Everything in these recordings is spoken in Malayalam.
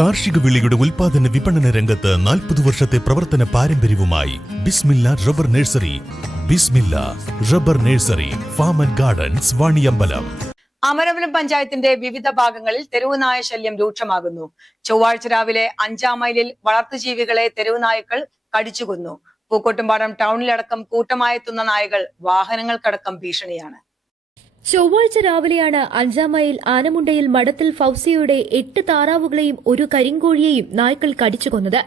കാർഷിക വിളയുടെ ഉൽപാദന വിപണന രംഗത്ത് 40 വർഷത്തെ പ്രവർത്തന പാരമ്പര്യവുമായി Bismillah rubber nursery. Bismillah rubber nursery, farm and gardens, Vaniyambalam. Amaravanam പഞ്ചായത്തിന്റെ വിവിധ ഭാഗങ്ങളിൽ തെരുവുനായ ശല്യം രൂക്ഷമാകുന്നു. ചൊവ്വാഴ്ച രാവിലെ 5-ാം മൈലിൽ വളർത്തുജീവികളെ തെരുവുനായ്ക്കൾ കടിച്ചുകൊന്നു. പൂക്കോട്ടുംപാടം ടൗണിലടക്കം കൂട്ടമായെത്തുന്ന നായകൾ വാഹനങ്ങൾക്കടക്കം ഭീഷണിയാണ്. ചൊവ്വാഴ്ച രാവിലെയാണ് 5-ാം മൈൽ ആനമുണ്ടയിൽ മഠത്തിൽ ഫൌസിയയുടെ 8 താറാവുകളെയും ഒരു കരിങ്കോഴിയെയും നായ്ക്കൾ കടിച്ചുകൊന്നത്.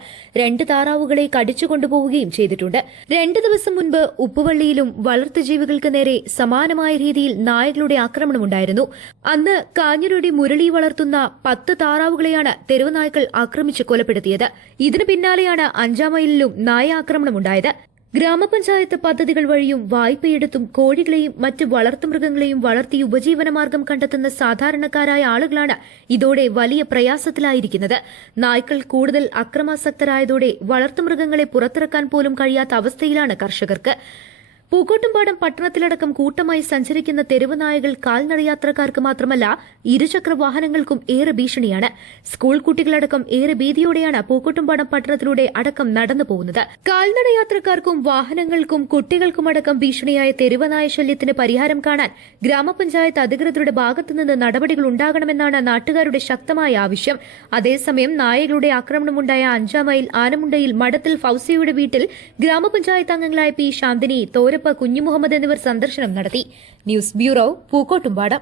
2 താറാവുകളെ കടിച്ചുകൊണ്ടുപോവുകയും ചെയ്തിട്ടുണ്ട്. 2 ദിവസം മുൻപ് ഉപ്പുവള്ളിയിലും വളർത്തുജീവികൾക്ക് നേരെ സമാനമായ രീതിയിൽ നായകളുടെ ആക്രമണമുണ്ടായിരുന്നു. അന്ന് കാഞ്ഞിരൊടി മുരളി വളർത്തുന്ന 10 താറാവുകളെയാണ് തെരുവ് നായ്ക്കൾ ആക്രമിച്ച് കൊലപ്പെടുത്തിയത്. ഇതിനു പിന്നാലെയാണ് 5-ാം മൈലിലും നായ ആക്രമണമുണ്ടായത്. ഗ്രാമപഞ്ചായത്ത് പദ്ധതികൾ വഴിയും വായ്പയെടുത്തും കോഴികളെയും മറ്റ് വളർത്തുമൃഗങ്ങളെയും വളർത്തി ഉപജീവനമാർഗം കണ്ടെത്തുന്ന സാധാരണക്കാരായ ആളുകളാണ് ഇതോടെ വലിയ പ്രയാസത്തിലായിരിക്കുന്നത്. നായ്ക്കൾ കൂടുതൽ അക്രമാസക്തരായതോടെ വളർത്തുമൃഗങ്ങളെ പുറത്തിറക്കാൻ പോലും കഴിയാത്ത അവസ്ഥയിലാണ് കർഷകർക്ക്. പൂക്കോട്ടുംപാടം പട്ടണത്തിലടക്കം കൂട്ടമായി സഞ്ചരിക്കുന്ന തെരുവ് നായകൾ കാൽനടയാത്രക്കാർക്ക് മാത്രമല്ല ഇരുചക്ര വാഹനങ്ങൾക്കും ഏറെ ഭീഷണിയാണ്. സ്കൂൾ കുട്ടികളടക്കം ഏറെ ഭീതിയോടെയാണ് പൂക്കോട്ടുംപാടം പട്ടണത്തിലൂടെ അടക്കം നടന്നു പോകുന്നത്. കാൽനടയാത്രക്കാർക്കും വാഹനങ്ങൾക്കും കുട്ടികൾക്കുമടക്കം ഭീഷണിയായ തെരുവ് നായ ശല്യത്തിന് പരിഹാരം കാണാൻ ഗ്രാമപഞ്ചായത്ത് അധികൃതരുടെ ഭാഗത്തുനിന്ന് നടപടികൾ ഉണ്ടാകണമെന്നാണ് നാട്ടുകാരുടെ ശക്തമായ ആവശ്യം. അതേസമയം നായകളുടെ ആക്രമണമുണ്ടായ 5-ാം മൈൽ ആനമുണ്ടയിൽ മഠത്തിൽ ഫൌസിയയുടെ വീട്ടിൽ ഗ്രാമപഞ്ചായത്ത് അംഗങ്ങളായ പി ശാന്തിനി, തോരപ്പ, കുഞ്ഞുമുഹമ്മദ് എന്നിവർ സന്ദർശനം നടത്തി. News bureau, Pookkottumpadam.